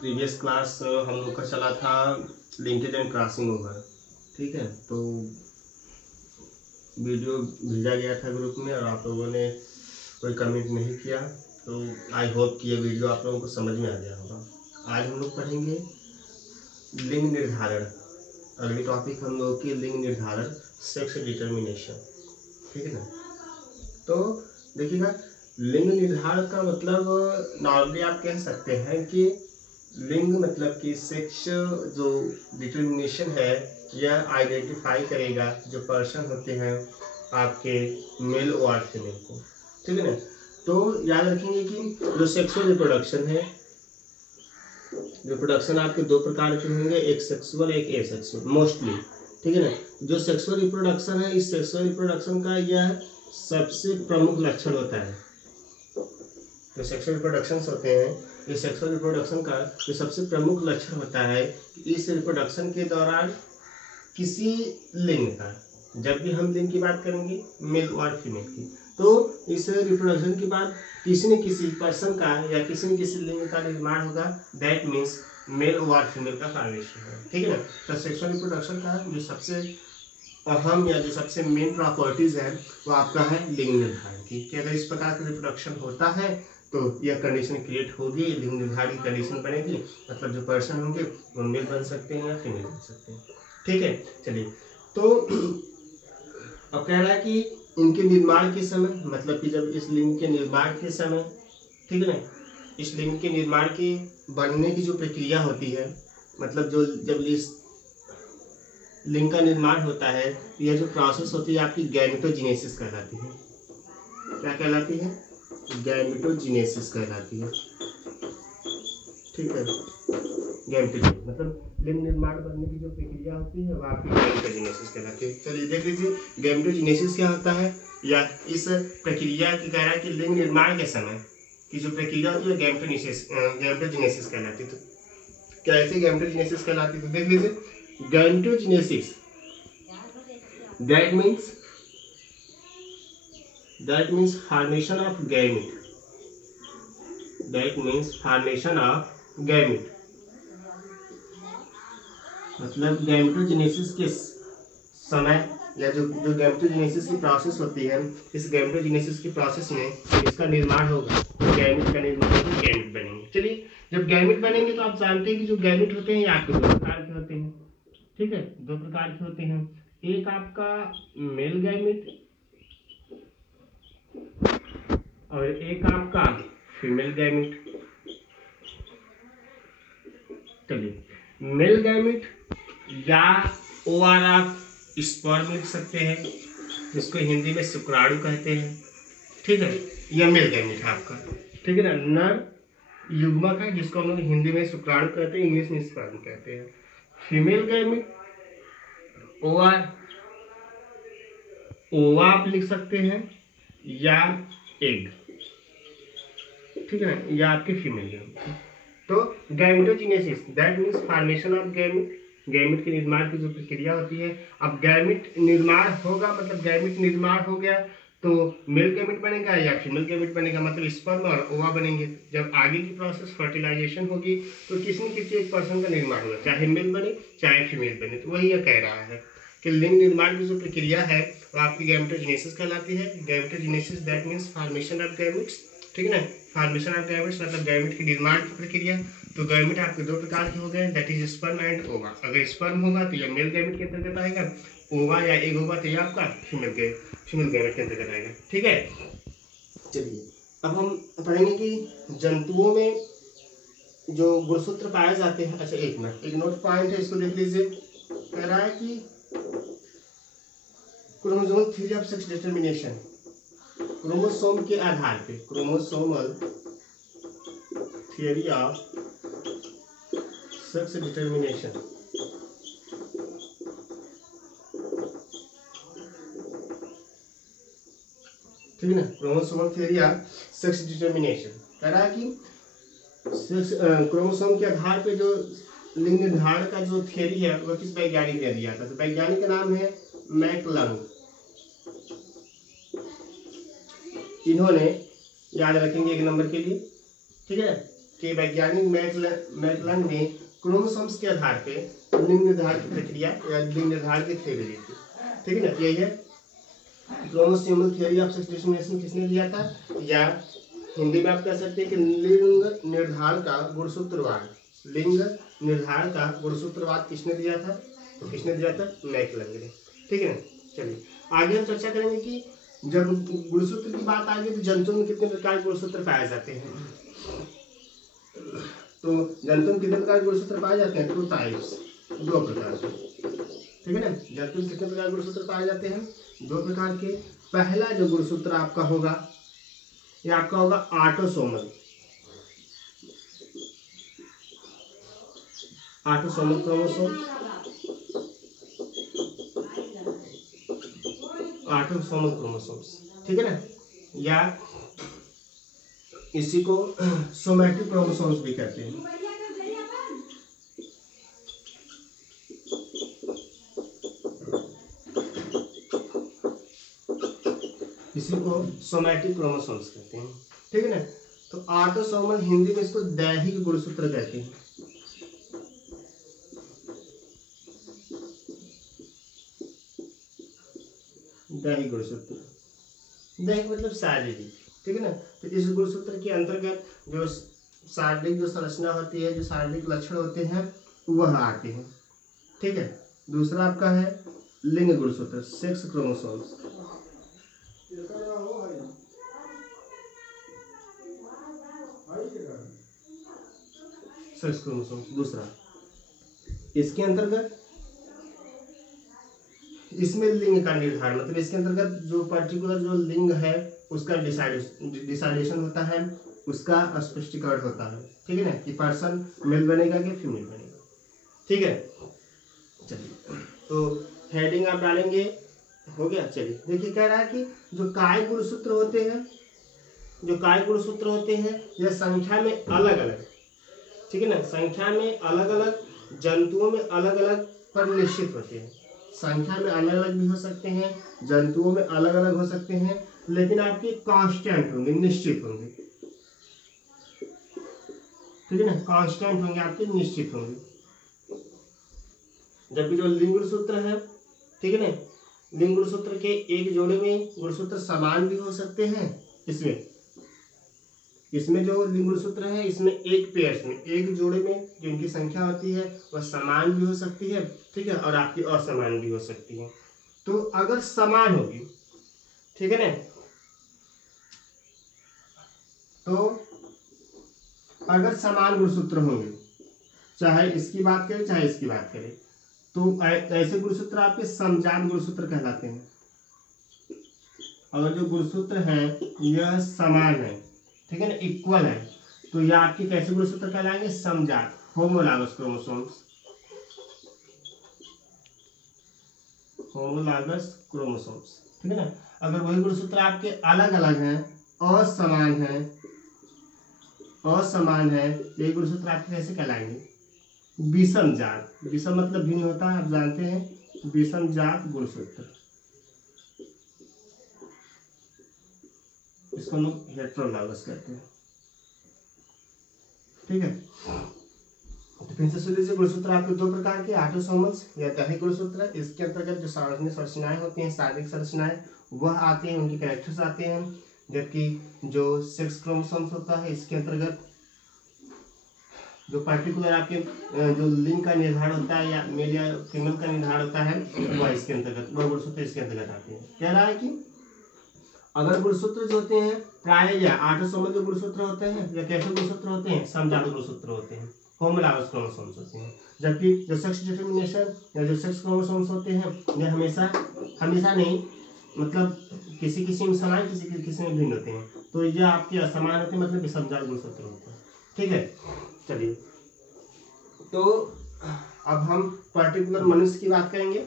Previous class हम लोग का चला था लिंकेज एंड क्रॉसिंग ओवर। ठीक है, तो वीडियो भेजा गया था ग्रुप में और आप लोगों ने कोई कमेंट नहीं किया, तो आई होप कि ये वीडियो आप लोगों को समझ में आ गया होगा। आज हम लोग पढ़ेंगे लिंग निर्धारण। अगली टॉपिक हम लोग की लिंग निर्धारण, सेक्स डिटर्मिनेशन। ठीक है ना। तो देखिएगा, लिंग निर्धारण का मतलब नॉर्मली आप कह सकते हैं कि लिंग मतलब कि सेक्स जो डिटर्मिनेशन है यह आइडेंटिफाई करेगा जो पर्सन होते हैं आपके मेल और फीमेल को। ठीक है ना। तो याद रखेंगे कि जो सेक्सुअल रिप्रोडक्शन है, रिप्रोडक्शन आपके दो प्रकार के होंगे, एक सेक्सुअल एक एसेक्सुअल मोस्टली। ठीक है ना। जो सेक्सुअल रिप्रोडक्शन है, इस सेक्सुअल रिप्रोडक्शन का यह सबसे प्रमुख लक्षण होता है। जो सेक्सुअल रिप्रोडक्शंस होते हैं, ये सेक्सुअल रिप्रोडक्शन का जो सबसे प्रमुख लक्षण होता है कि इस रिप्रोडक्शन के दौरान किसी लिंग का, जब भी हम लिंग की बात करेंगे मेल और फीमेल की, तो इस रिप्रोडक्शन के बाद किसी न किसी पर्सन का या किसी न किसी लिंग का निर्माण होगा। दैट मीन्स मेल और फीमेल का फॉर्मेशन है। ठीक है ना। तो सेक्सुअल रिप्रोडक्शन का जो सबसे अहम या जो सबसे मेन प्रॉपर्टीज है वो आपका है लिंग निर्धारण की, कि अगर इस प्रकार का रिप्रोडक्शन होता है तो यह कंडीशन क्रिएट होगी, लिंग निर्धारण की कंडीशन बनेगी, मतलब जो पर्सन होंगे वो मेल बन सकते हैं या फीमेल बन सकते हैं। ठीक है, चलिए। तो अब कह रहा है कि इनके निर्माण के समय, मतलब कि जब इस लिंग के निर्माण के समय, ठीक है ना, इस लिंग के निर्माण की बनने की जो प्रक्रिया होती है, मतलब जो जब इस लिंग का निर्माण होता है, यह जो प्रोसेस होती है आपकी गैमेटोजेनेसिस कहलाती है। क्या कहलाती है? गैमेटोजेनेसिस कहलाती है। ठीक है, गैमेटोजेनेसिस मतलब लिंग निर्माण बनने की जो प्रक्रिया होती है वो आपकी गैमेटोजेनेसिस कहलाती है। चलिए देख लीजिए, गैमेटोजेनेसिस क्या होता है, या इस प्रक्रिया की कह रहा है कि लिंग निर्माण के समय की जो प्रक्रिया होती है गैमेटोजेनेसिस कहलाती है। तो कैसे गैमेटोजेनेसिस कहलाती है, तो देख लीजिए, gametogenesis that means formation of gamete, मतलब गैमेटोजेनेसिस के समय या जो जो गैमेटोजेनेसिस की प्रोसेस होती है, इस गैमेटोजेनेसिस की प्रोसेस में इसका निर्माण होगा, गैमेट का निर्माण होगा, गैमेट बनेंगे। चलिए, जब गैमेट बनेंगे तो आप जानते हैं कि जो गैमेट होते हैं आपके दो प्रकार के होते हैं। ठीक है, दो प्रकार के होते हैं, एक आपका मेल गैमेट और एक आपका फीमेल गैमेट। चलिए, मेल गैमेट या ओआर आप स्पर्म लिख सकते हैं, जिसको हिंदी में शुक्राणु कहते हैं। ठीक है, यह मेल गैमेट है आपका। ठीक है ना। नर युग्मक है जिसको हम लोग हिंदी में शुक्राणु कहते हैं, इंग्लिश में स्पर्म कहते हैं। फीमेल गैमेट ओआर ओवा आप लिख सकते हैं या एग। ठीक है ना, या आपके फीमेल गैमेट। तो gametogenesis that means formation of gamete, gamete के निर्माण की जो प्रक्रिया होती है। अब गैमेट निर्माण होगा, मतलब गैमेट निर्माण हो गया तो मेल गैमेट बनेगा या फीमेल गैमेट बनेगा, मतलब स्पर्म और ओवा बनेंगे। जब आगे की प्रोसेस फर्टिलाइजेशन होगी तो किसी न किसी एक पर्सन का निर्माण होगा, चाहे मेल बने चाहे फीमेल बने। तो वही यह कह रहा है कि लिंग निर्माण की जो प्रक्रिया है वो आपकी गैमेटोजेनेसिस कहलाती है। Gametogenesis that means formation of gametes. ठीक है ना। फॉर्मेशन ऑफ गैमेट्स मतलब गैमेट के निर्माण की प्रक्रिया। तो गैमेट आपके दो प्रकार के हो गए, दैट इज स्पर्म एंड ओवा। अगर स्पर्म होगा तो यह मेल गैमेट के अंतर्गत आएगा, ओवा या एग होगा तो यह आपका फीमेल गैमेट के अंतर्गत आएगा। ठीक है, चलिए अब हम पढ़ेंगे कि जंतुओं में जो गुणसूत्र पाए जाते हैं। अच्छा, एक मिनट, एक नोट पॉइंट है, इसको देख लीजिए। कह रहा है कि chromosomal theory of sex determination, chromosome के आधार पे, chromosomal theory of sex determination. ठीक है ना, chromosomal theory of sex determination कह रहा है कि क्रोमोसोम के आधार पे जो लिंग निर्धारण का जो थियरी है वह किस वैज्ञानिक ने दिया था। तो वैज्ञानिक का नाम है मैकलंग। इन्होंने, याद रखेंगे एक नंबर के लिए, ठीक है, के वैज्ञानिक मैकलन ने क्रोमोसोम्स के आधार पे लिंग निर्धारण की प्रक्रिया या लिंग निर्धारण की थ्योरी दी थी। ठीक है ना, यही है chromosomal theory of sex determination किसने दिया था, या हिंदी में आप कह सकते हैं कि लिंग निर्धारण का गुणसूत्रवाद, लिंग निर्धारण का गुणसूत्रवाद किसने दिया था, तो किसने दिया था, मैकलन ने। ठीक है ना, चलिए आगे हम चर्चा करेंगे कि जब गुणसूत्र की बात आ गई तो जंतुओं में कितने प्रकार के गुणसूत्र पाए जाते हैं। तो जंतुओं में कितने प्रकार के गुणसूत्र पाए जाते हैं, 2 टाइप्स, 2 प्रकार के। ठीक है ना, जंतुओं में कितने प्रकार के गुणसूत्र पाए जाते हैं, 2 प्रकार के। पहला जो गुणसूत्र आपका होगा ये आपका होगा autosomal, autosomal chromosome, autosomal chromosomes. ठीक है ना, या इसी को सोमैटिक क्रोमोसोम्स भी कहते हैं। इसी को सोमैटिक क्रोमोसोम्स कहते हैं। ठीक है ना, तो ऑटोसोमल हिंदी में इसको दैहिक गुणसूत्र कहते हैं। दैहिक गुणसूत्र, दैहिक मतलब शारीरिक। ठीक है ना, तो इस गुणसूत्र के अंतर्गत जो शारीरिक जो संरचना होती है, जो शारीरिक लक्षण होते हैं वह आते हैं। ठीक है, दूसरा आपका है लिंग गुणसूत्र, सेक्स क्रोमोसोम्स। सेक्स क्रोमोसोम्स दूसरा, इसके अंतर्गत इसमें लिंग का निर्धारण, मतलब इसके अंतर्गत जो पर्टिकुलर जो लिंग है उसका डिसाइडेशन होता है, उसका स्पष्टीकरण होता है। ठीक है ना, कि पर्सन मेल बनेगा कि फीमेल बनेगा। ठीक है, चलिए तो हेडिंग आप डालेंगे, हो गया। चलिए देखिए, कह रहा है कि जो काय गुणसूत्र होते हैं, जो काय गुणसूत्र होते हैं यह संख्या में अलग अलग, ठीक है ना, संख्या में अलग अलग जंतुओं में अलग अलग पर निश्चित होते हैं। संख्या में अलग अलग भी हो सकते हैं, जंतुओं में अलग अलग हो सकते हैं, लेकिन आपके कांस्टेंट होंगे, निश्चित होंगे। ठीक है ना, कांस्टेंट होंगे आपके, निश्चित होंगे। जबकि जो लिंग गुणसूत्र है, ठीक है ना, लिंग गुणसूत्र के एक जोड़े में गुणसूत्र समान भी हो सकते हैं। इसमें जो लिंग गुणसूत्र है, इसमें एक पेयर में, एक जोड़े में जिनकी संख्या होती है वह समान भी हो सकती है। ठीक है, और आपकी असमान भी हो सकती है। तो अगर समान होगी, ठीक है ना, तो अगर समान गुणसूत्र होंगे, चाहे इसकी बात करें चाहे इसकी बात करें, तो ऐसे गुणसूत्र आपके समजात गुणसूत्र कहलाते हैं। अगर जो गुणसूत्र है यह समान है, ठीक है ना, इक्वल है, तो यह आपके कैसे गुणसूत्र कहलाएंगे, समजात, होमोलॉगस क्रोमोसोम्स, होमोलॉगस क्रोमोसोम्स। ठीक है ना, अगर वही गुणसूत्र आपके अलग अलग हैं, असमान है, असमान है, तो ये गुणसूत्र आपके कैसे कहलाएंगे, विषम जात। विषम मतलब भिन्न होता है, आप जानते हैं, विषम जात गुणसूत्र, इसको लोग हेटेरोलॉगस कहते हैं। ठीक है, तो फिर से सुन लीजिए, गुणसूत्र आपके 2 प्रकार के, ऑटोसोमल्स या दैहिक गुणसूत्र। इसके अंतर्गत जो सार्वजनिक संरचनाएं होती हैं, शारीरिक संरचनाएं वह आती हैं, उनके कैरेक्टर्स आते हैं। जबकि जो सेक्स क्रोमोसोम्स होता है, इसके अंतर्गत जो पर्टिकुलर आपके जो लिंग का निर्धारण होता है या मेल या फीमेल का निर्धारण होता है, वह इसके अंतर्गत, वह गुणसूत्र इसके अंतर्गत आते हैं। कह रहा है कि अगर गुणसूत्र जो होते हैं प्राय या ऑटोसोमल जो गुणसूत्र होते हैं या कैसे गुणसूत्र होते हैं, समजात गुणसूत्र होते हैं, होमोलॉगस क्रोमोसोम्स होते हैं। जबकि जो सेक्स डिटरमिनेशन या जो सेक्स क्रोमोसोम्स होते हैं यह हमेशा नहीं, मतलब किसी किसी में समान, किसी में भिन्न होते हैं। तो यह आपके असमान होते हैं, मतलब समजात गुणसूत्र होते हैं। ठीक है, चलिए तो अब हम पर्टिकुलर मनुष्य की बात करेंगे।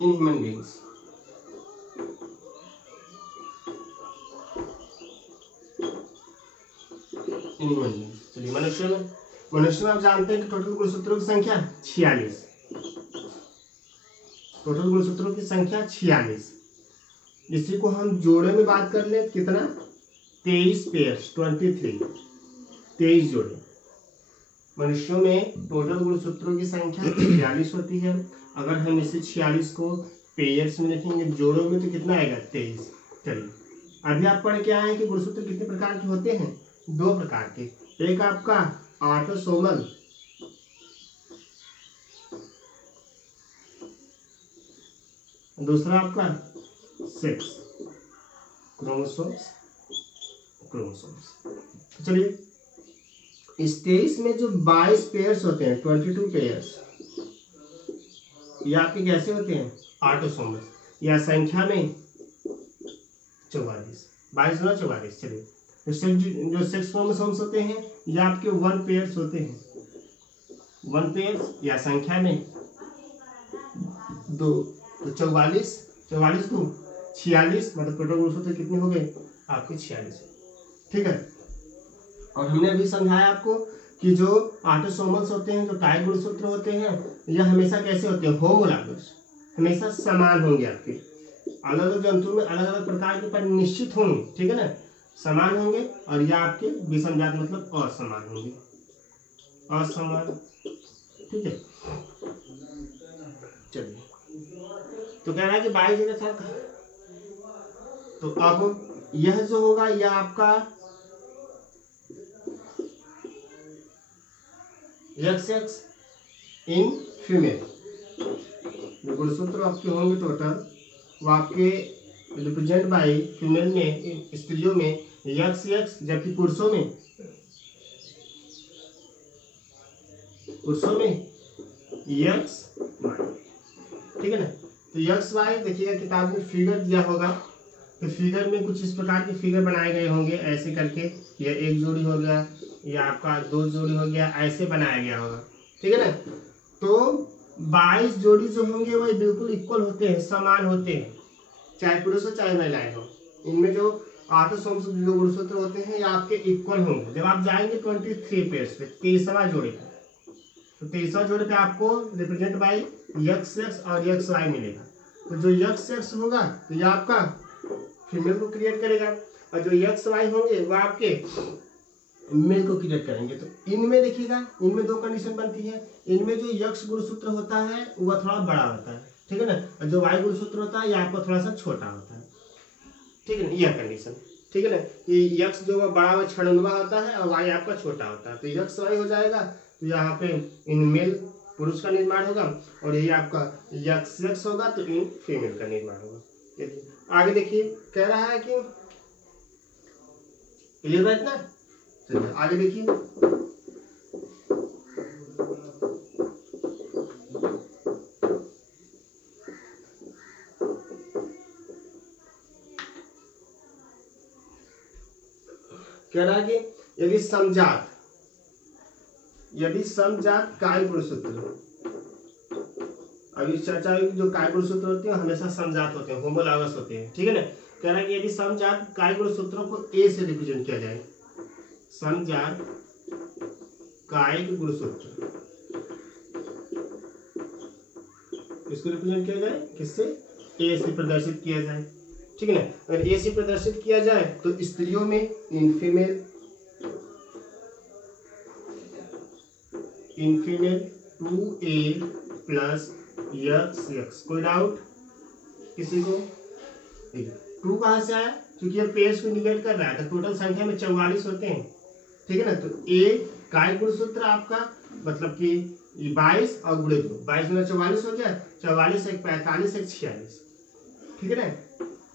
इन ह्यूमन बींग्स, इनमें। चलिए मनुष्य में आप जानते हैं कि टोटल गुणसूत्रों की संख्या 46, टोटल गुणसूत्रों की संख्या 46। इसी को हम जोड़े में बात कर ले कितना 23 पेयर्स 23 जोड़े। मनुष्यों में टोटल गुणसूत्रों की संख्या 46 होती है। अगर हम इसे 46 को पेयर्स में लिखेंगे जोड़ों में तो कितना आएगा 23। चलिए अभी आप पढ़ के आए हैं कि गुणसूत्र कितने प्रकार के होते हैं, 2 प्रकार के। एक आपका ऑटोसोमल, दूसरा आपका सेक्स क्रोमोसोम्स। चलिए इस 23 में जो 22 पेयर्स होते हैं 22 पेयर्स, ये आपके कैसे होते हैं ऑटोसोमल, या संख्या में 44, 22 गुना 44। चलिए जो सेक्स क्रोमोसोम्स होते हैं ये आपके 1 पेयर्स होते हैं, 1 पेयर्स या संख्या में 2, तो 44 को 46 मतलब टोटल गुणसूत्र कितने हो गए आपके 46। ठीक है। और हमने अभी समझाया आपको कि जो ऑटोसोमल्स होते हैं, जो टाई गुणसूत्र होते हैं, यह हमेशा कैसे होते हैं होमोलॉगस, हमेशा समान होंगे। आपके अलग अलग जंतुओं में अलग अलग प्रकार के परिणाम निश्चित होंगे, ठीक है ना, समान होंगे। और यह आपके विषमजात मतलब असमान होंगे, असमान। ठीक है। चलिए तो कह रहा है कि 22 जगह था, तो अब यह जो होगा यह आपका XX इन फीमेल, जो गुणसूत्र आपके होंगे टोटल वो आपके रिप्रेजेंट बाई फीमेल में, स्त्रियों में XX, जबकि पुरुषों में XY। ठीक है ना। तो XY देखिएगा किताब में फिगर दिया होगा, तो फिगर में कुछ इस प्रकार के फिगर बनाए गए होंगे ऐसे करके, या 1 जोड़ी हो गया या आपका 2 जोड़ी हो गया, ऐसे बनाया गया होगा। ठीक है ना। तो 22 जोड़ी जो होंगे वह बिल्कुल इक्वल होते हैं, समान होते हैं, चाहे पुरुष हो चाहे महिलाएं हो। इनमें जो ऑटोसोम्स जो गुणसूत्र होते हैं ये आपके इक्वल होंगे। जब आप जाएंगे 23 पेयर्स पे, 23वां जोड़े पे, तो 23वां जोड़े पे आपको रिप्रेजेंट बाई XX और XY मिलेगा। तो जो XX होगा तो ये आपका फीमेल को क्रिएट करेगा, और जो XY होंगे वो आपके मेल को क्रिएट करेंगे। तो इनमें देखिएगा, इनमें 2 कंडीशन बनती है। इनमें जो X गुणसूत्र होता है वह थोड़ा बड़ा होता है, ठीक है ना, और जो Y गुणसूत्र होता है ये आपको थोड़ा सा छोटा होता है। ठीक है ना, यह कंडीशन। ठीक है ना, कि X जो बड़ा छड़नुमा होता है और Y आपका छोटा होता है, तो XY हो जाएगा। तो यहाँ पे इन मेल पुरुष का निर्माण होगा, और यही आपका XX होगा तो इन फीमेल का निर्माण होगा। आगे देखिए कह रहा है कि क्लियर है इतना। चलिए आगे देखिए, कह रहा है कि यदि समजात काय गुणसूत्र, अभी चर्चा हुई जो काय गुणसूत्र होते हैं हमेशा समजात होते हैं, होमोलॉगस होते हैं। ठीक है ना। कह रहा है कि यदि समजात काय गुणसूत्रों को A से रिप्रेजेंट किया जाए, समजात कायिक गुणसूत्र इसको रिप्रेजेंट किया जाए किससे, A से प्रदर्शित किया जाए। ठीक है ना। अगर A से प्रदर्शित किया जाए तो स्त्रियों में in female 2A plus XX। कोई डाउट किसी को? 2 कहाँ से आया, क्योंकि ये पेयर्स को निगेट कर रहा है, तो टोटल संख्या में 44 होते हैं। ठीक है ना। तो A काय गुणसूत्र आपका मतलब कि 22 और गुणे 2, 22 गुना 44 हो गया, 44 एक 45 एक 46। ठीक है ना।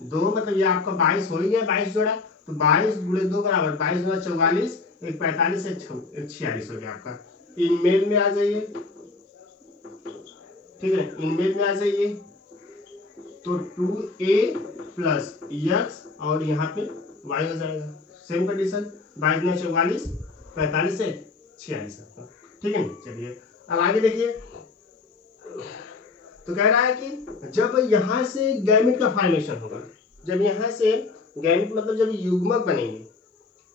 2 मतलब ये आपका 22 हो ही गया, 22 जोड़ा, तो 22 गुणे 2 बराबर 22 गुना 44 एक 45 एक 46 हो गया आपका। इनमेल में आ जाइए, ठीक है, इनमेल में आ जाइए, तो 2A प्लस X और यहाँ पे Y हो जाएगा। सेम कंडीशन, 22 गुना 44 45 से 46 आपका। ठीक है। चलिए अब आगे देखिए, तो कह रहा है कि जब यहाँ से गैमेट का फॉर्मेशन होगा, जब यहाँ से गैमेट मतलब जब युग्मक बनेंगे,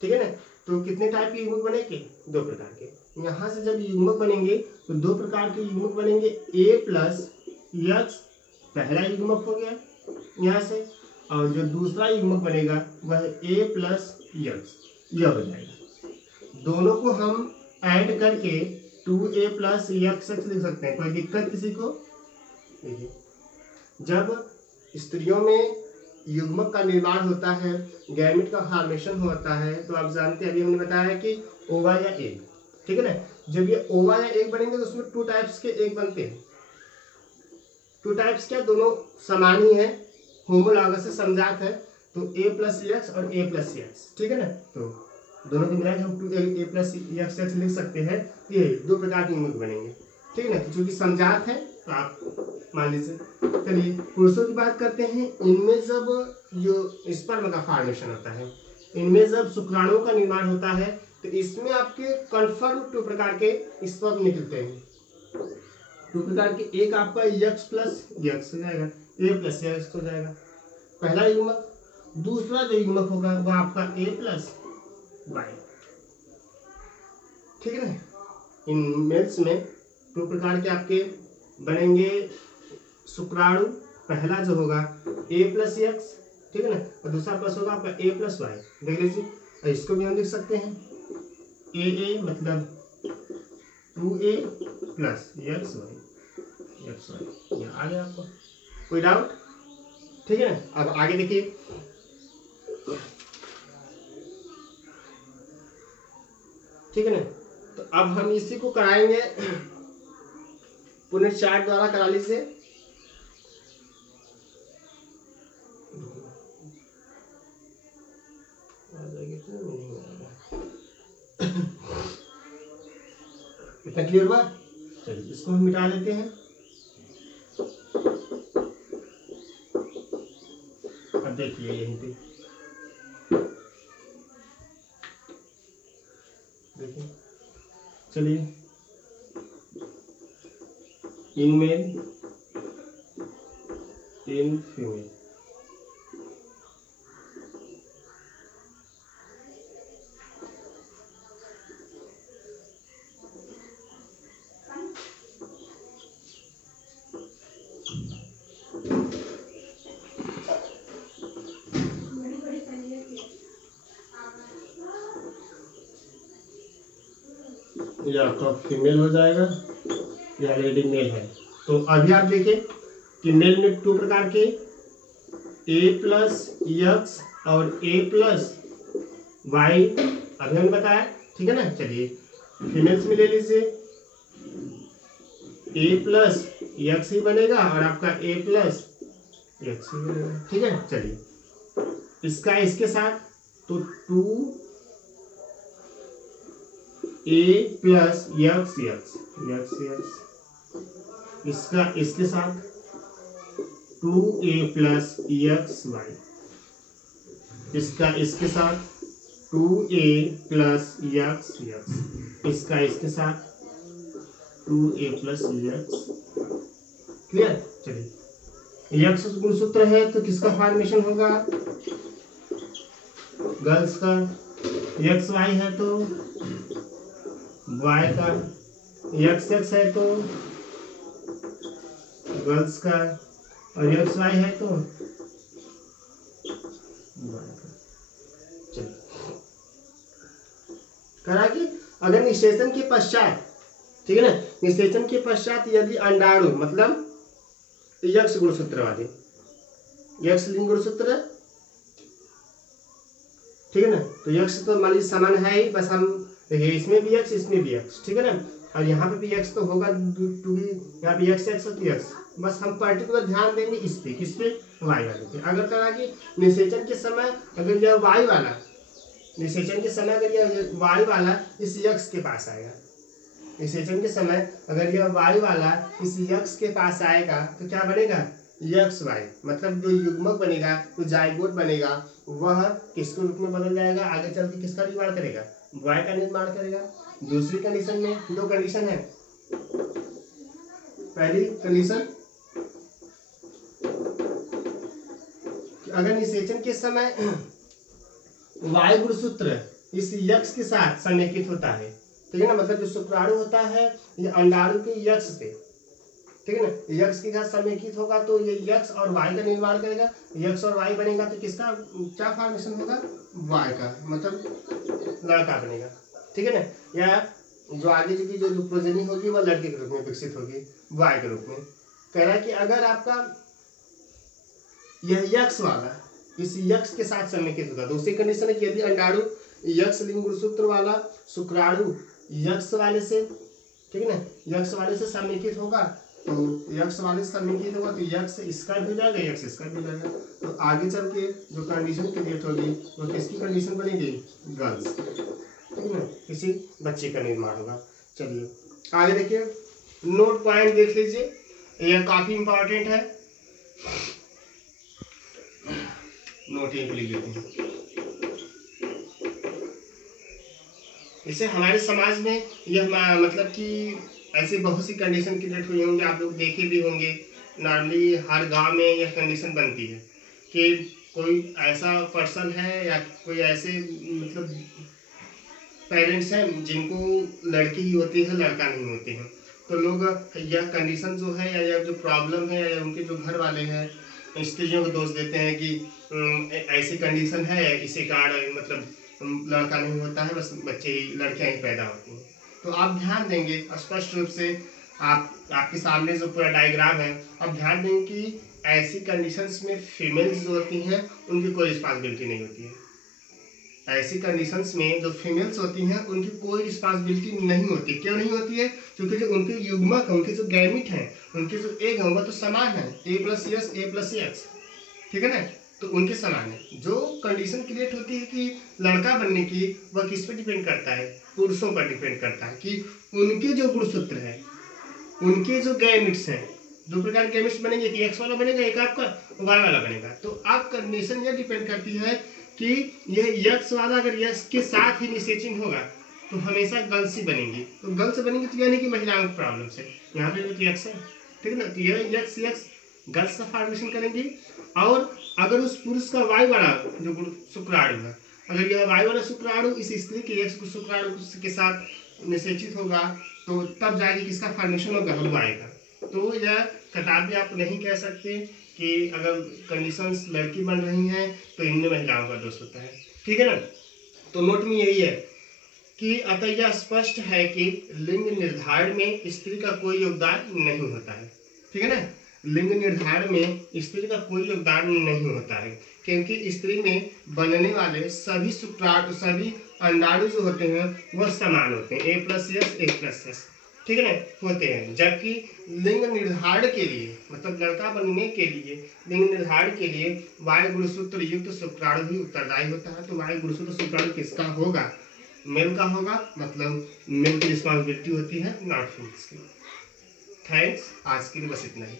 ठीक है ना, तो कितने टाइप के युग्मक बनेंगे? 2 प्रकार के। यहाँ से जब युग्मक बनेंगे तो 2 प्रकार के युग्मक बनेंगे। a प्लस यक्स पहला युग्मक हो गया यहाँ से, और जो दूसरा युग्मक बनेगा वह a प्लस यक्स, यह हो जाएगा। दोनों को हम ऐड करके 2a प्लस यक्स लिख सकते हैं। कोई दिक्कत किसी को? देखिए, जब स्त्रियों में युग्मक का निर्माण होता है, गैमेट का फॉर्मेशन होता है, तो आप जानते हैं, अभी हमने बताया है कि ओवा या एग, ठीक है ना। जब ये ओवा या एग बनेंगे तो उसमें 2 टाइप्स के एग बनते हैं। 2 टाइप्स क्या? दोनों समान ही है, होमोलॉगस से समजात है, तो a प्लस एक्स और a प्लस एक्स, ठीक है ना। तो दोनों को मिला के हम 2a प्लस एक्स लिख सकते हैं। ये 2 प्रकार के युग्मक बनेंगे, ठीक है ना। क्योंकि समजात है तो आप मान लीजिए। चलिए पुरुषों की बात करते हैं। इनमें जब जो स्पर्म का फॉर्मेशन होता है, इनमें जब शुक्राणुओं का निर्माण होता है, तो इसमें आपके कन्फर्म 2 प्रकार के स्पर्म निकलते हैं। 2 प्रकार के, एक आपका यक्स प्लस यक्स हो जाएगा, a प्लस यक्स हो जाएगा पहला युग्मक। दूसरा जो युग्मक होगा वह आपका a प्लस वाई, ठीक है ना। इन मेल्स में 2 प्रकार के आपके बनेंगे शुक्राणु। पहला जो होगा a प्लस एक्स, ठीक है ना, और दूसरा प्लस होगा आपका a प्लस वाई। देख लीजिए, इसको भी हम लिख सकते हैं a मतलब 2a प्लस एक्स वाई, यह आ गया आपको। कोई डाउट? ठीक है ना। अब आगे देखिए, ठीक है ना। तो अब हम इसी को कराएंगे पुनः चार्ट द्वारा, करा लीजिए। इतना क्लियर हुआ? चलिए इसको हम मिटा लेते हैं। अब देखिए यहीं पे देखिए, चलिए इन मेल इन फीमेल, ये आपका फीमेल हो जाएगा, यह ऑलरेडी मेल है। तो अभी आप देखिए कि मेल में 2 प्रकार के a प्लस यक्स और a प्लस वाई अभी हमने बताया, ठीक है ना। चलिए फीमेल्स में ले लीजिए, a प्लस यक्स ही बनेगा और आपका a प्लस यक्स ही बनेगा, ठीक है। चलिए इसका इसके साथ तो 2a plus x x x x, इसका इसके साथ 2a प्लस यक्स वाई, इसका इसके साथ 2a प्लस यक्स यक्स, इसका इसके साथ 2a प्लस यक्स। क्लियर? चलिए यक्स गुणसूत्र है तो किसका फॉर्मेशन होगा? गर्ल्स का। यक्स वाई है तो वाई का, यक्स एक्स है तो गर्ल्स का, और यक्स वाई है तो वाई का। चलिए करा कि अगर निषेचन के पश्चात, ठीक है ना, निषेचन के पश्चात यदि अंडाणु मतलब यक्स गुणसूत्र वाले, यक्स लिंग गुणसूत्र, ठीक है ना, तो यक्स तो मान लीजिए समान है ही, बस हम देखिए इसमें भी यक्स इसमें भी यक्स, ठीक है ना, और यहाँ पे भी यक्स तो होगा, यहाँ पे यक्स एक्स और यक्स, बस हम पर्टिकुलर ध्यान देंगे इस पे, किस पे? वाई वाले पे। अगर कहा कि निषेचन के समय अगर यह वाई वाला, निषेचन के समय अगर यह वाई वाला इस यक्स के पास आएगा, निषेचन के समय अगर यह वाई वाला इस यक्स के पास आएगा तो क्या बनेगा? यक्स वाई, मतलब जो युग्मक बनेगा, जो जाइगोट बनेगा, वह किसके रूप में बदल जाएगा? आगे चल के किसका निर्माण करेगा? वाई का निर्माण करेगा। दूसरी कंडीशन में 2 कंडीशन है। पहली कंडीशन, अगर निषेचन के समय वाई गुणसूत्र इस यक्ष के साथ समेकित होता है, ठीक है ना। मतलब जो शुक्राणु होता है ये अंडाणु के यक्ष से, ठीक है ना, यक्ष के साथ समेकित होगा तो ये यक्ष और वाई का निर्माण करेगा। यक्ष और वाई बनेगा तो किसका क्या फॉर्मेशन होगा, वाई का, मतलब लड़का बनेगा, ठीक है ना। या जो आगे की जो प्रोजेनी होगी वह लड़के के रूप में विकसित होगी, वाई के रूप में। कह रहा है कि अगर आपका यह यक्ष वाला इस यक्ष के साथ समेकित होगा, दूसरी कंडीशन है कि यदि अंडाणु यक्ष लिंग गुणसूत्र वाला शुक्राणु यक्ष वाले से, ठीक है ना, यक्ष वाले से समेकित होगा तो यक्ष वाले से समेकित होगा तो यक्ष इसका भी हो जाएगा, यक्ष इसका भी हो जाएगा। तो आगे चल के जो कंडीशन क्रिएट होगी वो किसकी कंडीशन बनेगी, गर्ल्स, ठीक है ना, किसी बच्चे का निर्माण होगा। चलिए आगे देखिए, नोट पॉइंट देख लीजिए, यह काफी इंपॉर्टेंट है, नोट लिख लीजिए। इससे हमारे समाज में यह मतलब कि ऐसी बहुत सी कंडीशन क्रिएट हुई होंगी, आप लोग देखे भी होंगे। नॉर्मली हर गांव में यह कंडीशन बनती है कि कोई ऐसा पर्सन है या कोई ऐसे मतलब पेरेंट्स हैं जिनको लड़की ही होती है, लड़का नहीं होते हैं, तो लोग यह कंडीशन जो है या यह जो प्रॉब्लम है या उनके जो घर वाले हैं स्त्रियों को दोष देते हैं कि ऐसी कंडीशन है, इसी कारण मतलब लड़का नहीं होता है, बस बच्चे ही लड़कियां ही पैदा होती हैं। तो आप ध्यान देंगे स्पष्ट रूप से, आपके सामने जो पूरा डायग्राम है, आप ध्यान देंगे कि ऐसी कंडीशंस में फीमेल्स जो होती हैं उनकी कोई रिस्पॉन्सिबिलिटी नहीं होती है। ऐसी कंडीशंस में जो फीमेल्स होती हैं उनकी कोई रिस्पॉन्सिबिलिटी नहीं होती। क्यों नहीं होती है, क्योंकि जो उनके युग्मक है, उनके जो गैमिट हैं, उनके जो एग है वह तो समान है, A+S A+X, ठीक है ना, तो उनके समान है। जो कंडीशन क्रिएट होती है कि लड़का बनने की, वह किस पर डिपेंड करता है, पुरुषों पर डिपेंड करता है कि उनके जो गुणसूत्र है, उनके जो गैमिट्स हैं, दो प्रकार के गैमिट्स बनेंगे, कि एक्स वाला बनेगा, एक आपका वाई वाला बनेगा। तो आप कंडीशन यह डिपेंड करती है कि यह यक्ष वाला अगर यक्ष के साथ ही निषेचन होगा तो हमेशा गर्ल्स ही बनेंगी। तो गर्ल्स बनेंगी तो यानी कि महिलाओं की प्रॉब्लम से, यहाँ पे तो यक्ष है, ठीक है ना, तो यह यक्ष गर्ल्स का फॉर्मेशन करेंगी। और अगर उस पुरुष का वाई वाला जो शुक्राणु है, अगर यह वाई वाला शुक्राणु इस स्त्री के यक्ष शुक्राणु के साथ निषेचित होगा तो तब जाके किसका फॉर्मेशन होगा, वाई का। तो यह कदापि आप नहीं कह सकते कि अगर कंडीशंस लड़की बन रही हैं तो इनमें महिलाओं का दोष होता है, ठीक है ना। तो नोट में यही है कि अतः यह स्पष्ट है कि लिंग निर्धारण में स्त्री का कोई योगदान नहीं होता है, ठीक है ना। लिंग निर्धारण में स्त्री का कोई योगदान नहीं होता है, क्योंकि स्त्री में बनने वाले सभी शुक्राणु, सभी अंडाणु जो होते हैं वह समान होते हैं, A+S A+S, ठीक है ना, होते हैं। जबकि लिंग निर्धारण के लिए, मतलब लड़का बनने के लिए, लिंग निर्धारण के लिए वाई गुणसूत्र युक्त शुक्राणु भी उत्तरदायी होता है। तो वाई गुणसूत्र शुक्राणु किसका होगा, मेल का होगा, मतलब मेल की रिस्पॉन्सिबिलिटी होती है, नॉट फीमेल्स की। थैंक्स, आज के लिए बस इतना ही।